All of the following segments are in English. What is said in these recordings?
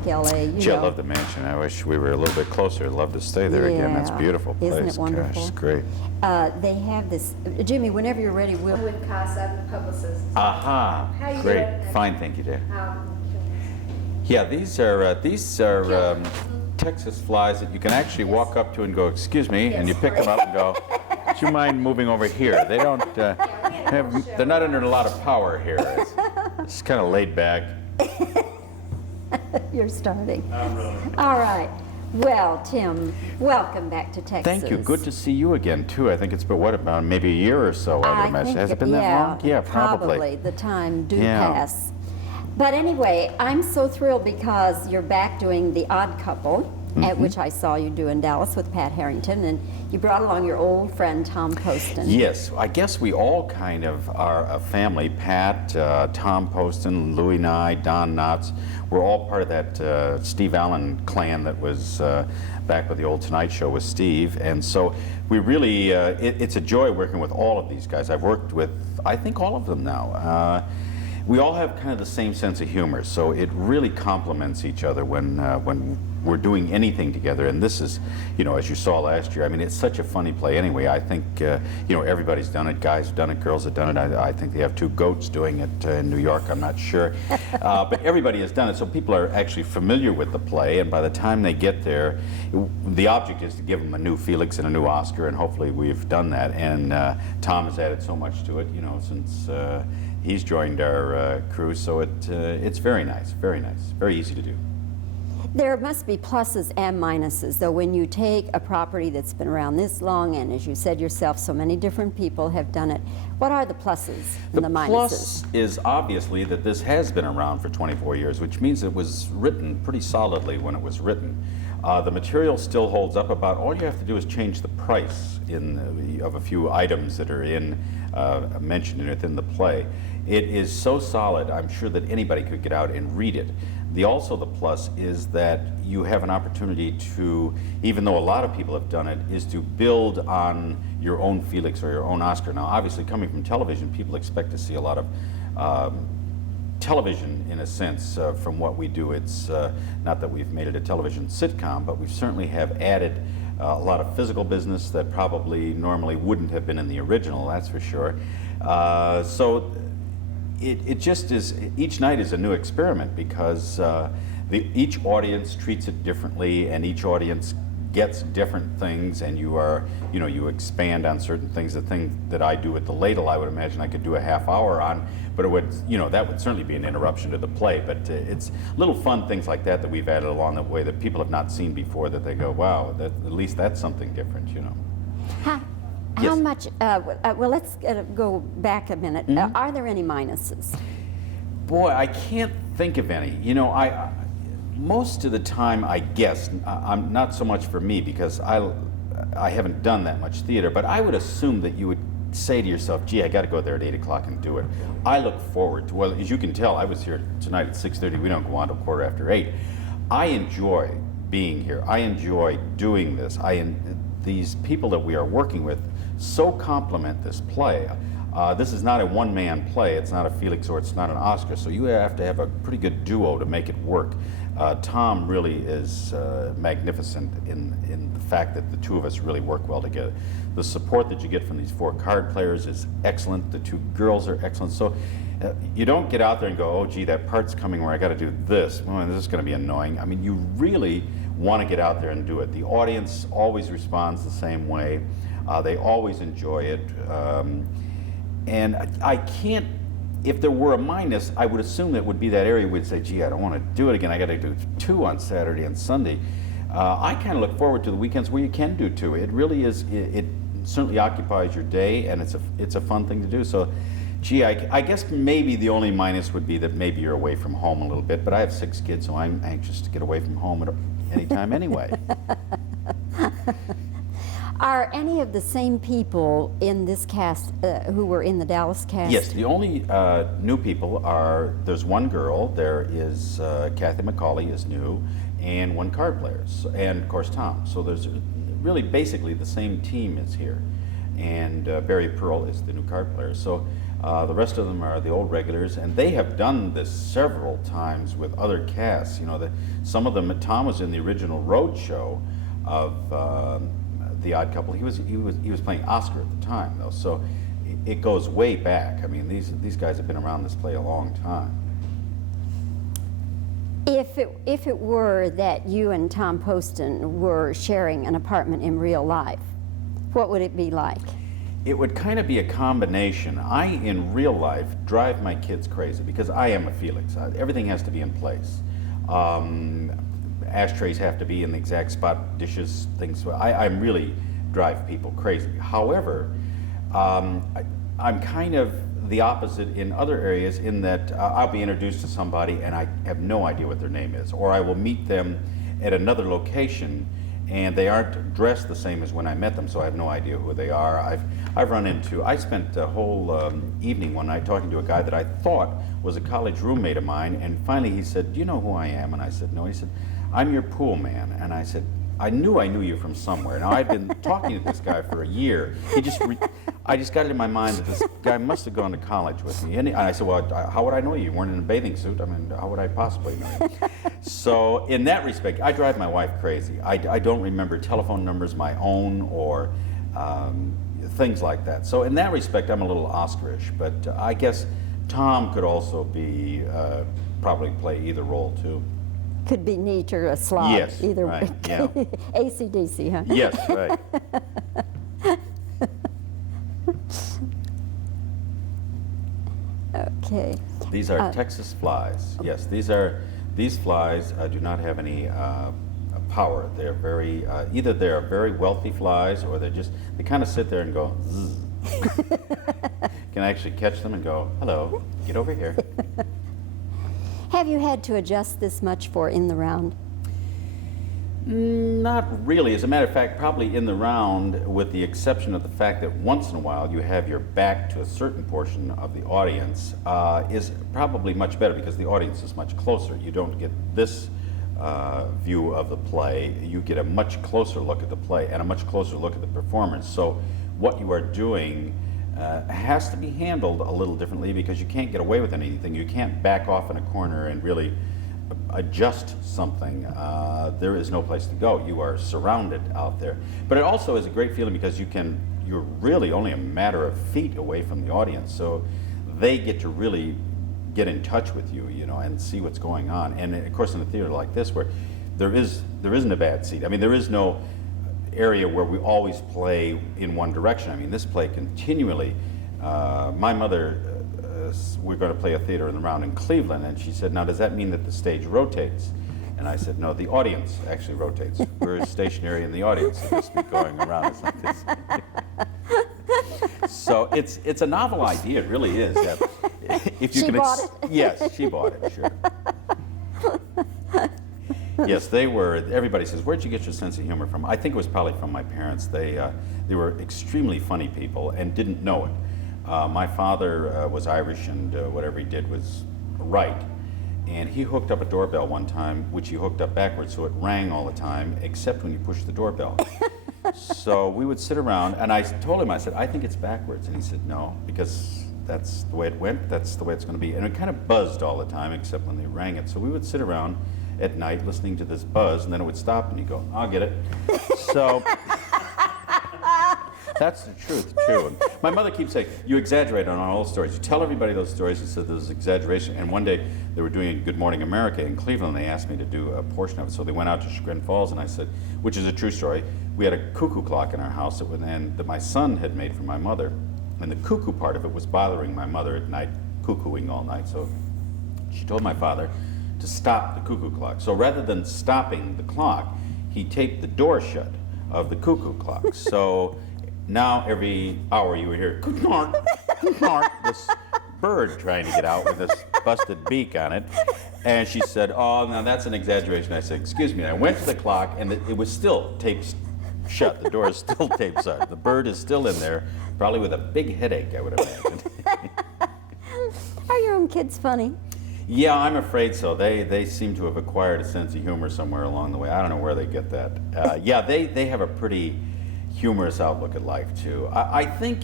like L.A.? Gee, I love the mansion. I wish we were a little bit closer. I'd love to stay there again. That's a beautiful place. Isn't it wonderful? Gosh, it's great. They have this, Jimmy, whenever you're ready, we'll... With Casa, the publicist. Aha, How you great. doing? Fine, thank you, dear. Yeah, these are Texas flies that you can actually walk up to and go, excuse me, and you pick them up and go, do you mind moving over here? They don't they're not under a lot of power here. It's kind of laid back. You're starting. All right. Well, Tim, welcome back to Texas. Thank you. Good to see you again, too. I think it's been, what, about maybe a year or so, I would imagine. Has it been that long? Yeah, probably. The time do pass. But anyway, I'm so thrilled because you're back doing The Odd Couple, at which I saw you do in Dallas with Pat Harrington, and you brought along your old friend Tom Poston. Yes, I guess we all kind of are a family. Pat, Tom Poston, Louie and I, Don Knotts, we're all part of that Steve Allen clan that was back with the old Tonight Show with Steve. And so we really, it's a joy working with all of these guys. I've worked with, I think, all of them now. We all have kind of the same sense of humor, so it really complements each other when we're doing anything together. And this is, you know, as you saw last year, I mean, it's such a funny play anyway. I think, you know, everybody's done it. Guys have done it, girls have done it. I think they have two goats doing it in New York, I'm not sure. But everybody has done it, so people are actually familiar with the play, and by the time they get there, the object is to give them a new Felix and a new Oscar, and hopefully we've done that. And Tom has added so much to it, you know, since he's joined our crew, so it's very nice, very easy to do. There must be pluses and minuses, though, when you take a property that's been around this long, and as you said yourself, so many different people have done it. What are the pluses and the minuses? The plus is obviously that this has been around for 24 years, which means it was written pretty solidly when it was written. The material still holds up. About all you have to do is change the price of a few items that are mentioned within the play. It is so solid, I'm sure that anybody could get out and read it. Also the plus is that you have an opportunity to, even though a lot of people have done it, is to build on your own Felix or your own Oscar. Now, obviously, coming from television, people expect to see a lot of television, in a sense, from what we do. It's not that we've made it a television sitcom, but we certainly have added a lot of physical business that probably normally wouldn't have been in the original, that's for sure. So it just is, each night is a new experiment, because each audience treats it differently, and each audience gets different things, and you expand on certain things. The thing that I do at the ladle, I would imagine I could do a half hour on, but it would, that would certainly be an interruption to the play. But it's little fun things like that that we've added along the way that people have not seen before, that they go, wow, at least that's something different, How much, well, let's go back a minute. Are there any minuses? Boy, I can't think of any. Most of the time, I guess, I'm not so much for me, because I haven't done that much theater, but I would assume that you would say to yourself, gee, I got to go there at 8 o'clock and do it. I look forward to, well, as you can tell, I was here tonight at 6:30. We don't go on till 8:15. I enjoy being here. I enjoy doing this. These people that we are working with so complement this play. This is not a one-man play. It's not a Felix or it's not an Oscar, so you have to have a pretty good duo to make it work. Tom really is magnificent in the fact that the two of us really work well together. The support that you get from these 4 card players is excellent. The 2 girls are excellent. So you don't get out there and go, oh, gee, that part's coming where I got to do this. Well, this is going to be annoying. I mean, you really want to get out there and do it. The audience always responds the same way. They always enjoy it. And I can't, if there were a minus, I would assume that would be that area where we'd say, gee, I don't want to do it again. I got to do 2 on Saturday and Sunday. I kind of look forward to the weekends where you can do 2. It really is, it certainly occupies your day, and it's a fun thing to do. So, gee, I guess maybe the only minus would be that maybe you're away from home a little bit, but I have 6 kids, so I'm anxious to get away from home at any time anyway. Are any of the same people in this cast who were in the Dallas cast? Yes, the only new people are, there's 1 girl, there is Kathy McCauley is new, and 1 card player, and of course Tom. So there's really basically the same team is here. and Barry Pearl is the new card player. So the rest of them are the old regulars, and they have done this several times with other casts. You know, some of them. Tom was in the original Road Show of The Odd Couple. He was playing Oscar at the time, though. So it goes way back. I mean, these guys have been around this play a long time. If it were that you and Tom Poston were sharing an apartment in real life, what would it be like? It would kind of be a combination. I, in real life, drive my kids crazy because I am a Felix. Everything has to be in place. Ashtrays have to be in the exact spot, dishes, things. I really drive people crazy. However, I'm kind of the opposite in other areas in that I'll be introduced to somebody and I have no idea what their name is, or I will meet them at another location and they aren't dressed the same as when I met them, so I have no idea who they are. I spent a whole evening one night talking to a guy that I thought was a college roommate of mine, and finally he said, "Do you know who I am?" And I said, "No." He said, "I'm your pool man." And I said, I knew you from somewhere. Now, I'd been talking to this guy for a year. I just got it in my mind that this guy must have gone to college with me. And I said, well, how would I know you? You weren't in a bathing suit. I mean, how would I possibly know you? So in that respect, I drive my wife crazy. I don't remember telephone numbers, my own, or things like that. So in that respect, I'm a little Oscarish. But I guess Tom could also be, probably play either role, too. Could be neat or a slob. Yes, either right, way. yeah. AC/DC, huh? Yes, right. Okay. These are Texas flies. Yes, these flies do not have any power. They're very either they're very wealthy flies or they kind of sit there and go zzz. Can actually catch them and go, hello, get over here. Have you had to adjust this much for In the Round? Not really. As a matter of fact, probably In the Round, with the exception of the fact that once in a while you have your back to a certain portion of the audience, is probably much better because the audience is much closer. You don't get this view of the play. You get a much closer look at the play and a much closer look at the performance. So what you are doing has to be handled a little differently because you can't get away with anything. You can't back off in a corner and really adjust something. There is no place to go. You are surrounded out there. But it also is a great feeling because you're really only a matter of feet away from the audience. So they get to really get in touch with you, and see what's going on. And of course in a theater like this where there isn't a bad seat. I mean, there is no area where we always play in one direction. I mean, this play continually, my mother, we're going to play a theater in the round in Cleveland, and she said, now does that mean that the stage rotates? And I said, no, the audience actually rotates. We're stationary in the audience, so to speak, going around. It's like this. So it's a novel idea, it really is. If you she bought it? Yes, she bought it, sure. Yes, everybody says, where'd you get your sense of humor from? I think it was probably from my parents. They were extremely funny people and didn't know it. My father was Irish, and whatever he did was right. And he hooked up a doorbell one time, which he hooked up backwards, so it rang all the time, except when you pushed the doorbell. So we would sit around, and I told him, I said, I think it's backwards. And he said, no, because that's the way it went, that's the way it's going to be. And it kind of buzzed all the time, except when they rang it. So we would sit around at night listening to this buzz, and then it would stop, and he'd go, I'll get it. So that's the truth, too. And my mother keeps saying, you exaggerate on all stories. You tell everybody those stories and said there's exaggeration. And one day they were doing Good Morning America in Cleveland. They asked me to do a portion of it. So they went out to Chagrin Falls, and I said, which is a true story, we had a cuckoo clock in our house that my son had made for my mother. And the cuckoo part of it was bothering my mother at night, cuckooing all night. So she told my father to stop the cuckoo clock. So rather than stopping the clock, he taped the door shut of the cuckoo clock. So now every hour you would hear, "Kumark, kumark," this bird trying to get out with this busted beak on it. And she said, oh, now that's an exaggeration. I said, excuse me. And I went to the clock, and it was still taped shut. The door is still taped shut. The bird is still in there, probably with a big headache, I would imagine. Are your own kids funny? Yeah, I'm afraid so. They seem to have acquired a sense of humor somewhere along the way. I don't know where they get that. Yeah, they have a pretty humorous outlook at life too. I think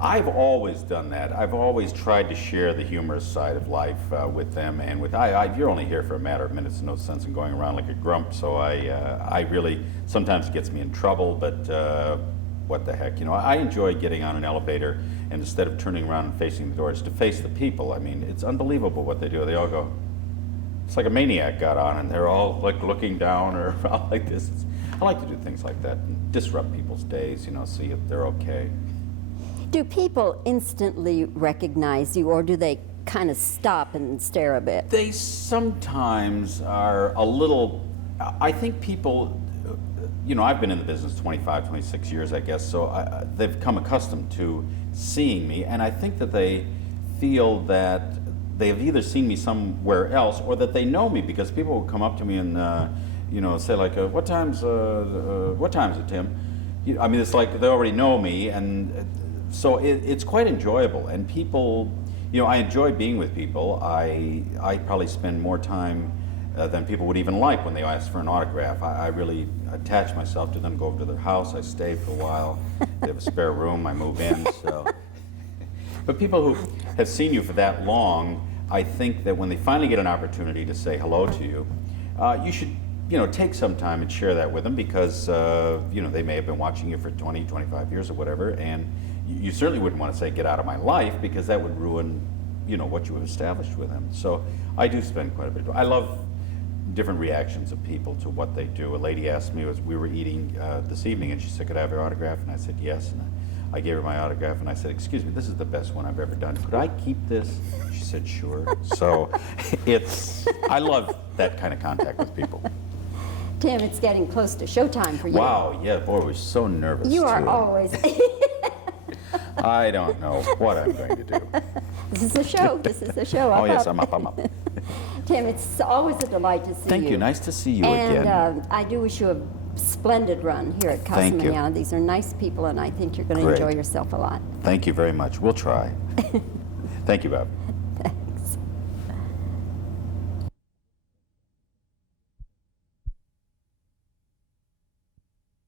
I've always done that. I've always tried to share the humorous side of life with them, and with you're only here for a matter of minutes. No sense in going around like a grump. So I really sometimes it gets me in trouble, but what the heck, I enjoy getting on an elevator and instead of turning around and facing the doors, to face the people. I mean, it's unbelievable what they do. They all go. It's like a maniac got on, and they're all like looking down or around like this. I like to do things like that and disrupt people's days. See if they're okay. Do people instantly recognize you, or do they kind of stop and stare a bit? They sometimes are a little, I think people, I've been in the business 25, 26 years, I guess, so they've come accustomed to seeing me, and I think that they feel that they've either seen me somewhere else or that they know me, because people will come up to me and, say like, what time is it, Tim? I mean, it's like they already know me, and so it's quite enjoyable, and people, I enjoy being with people. I probably spend more time than people would even like when they ask for an autograph. I really attach myself to them, go over to their house, I stay for a while. They have a spare room, I move in. So, but people who have seen you for that long, I think that when they finally get an opportunity to say hello to you, you should take some time and share that with them, because they may have been watching you for 20, 25 years or whatever, and you certainly wouldn't want to say, get out of my life, because that would ruin, what you have established with them. So I do spend quite a bit. I love different reactions of people to what they do. A lady asked me as we were eating this evening, and she said, could I have your autograph? And I said, yes. And I gave her my autograph, and I said, excuse me, this is the best one I've ever done. Could I keep this? She said, sure. So I love that kind of contact with people. Tim, it's getting close to showtime for you. Wow, yeah, boy, we're so nervous. You are always. I don't know what I'm going to do. This is a show. This is a show. Oh, yes, I'm up. Tim, it's always a delight to see you. Thank you. Nice to see you and, again. And I do wish you a splendid run here at Casa Thank you. Manana. These are nice people, and I think you're going to enjoy yourself a lot. Thank you very much. We'll try. Thank you, Bob.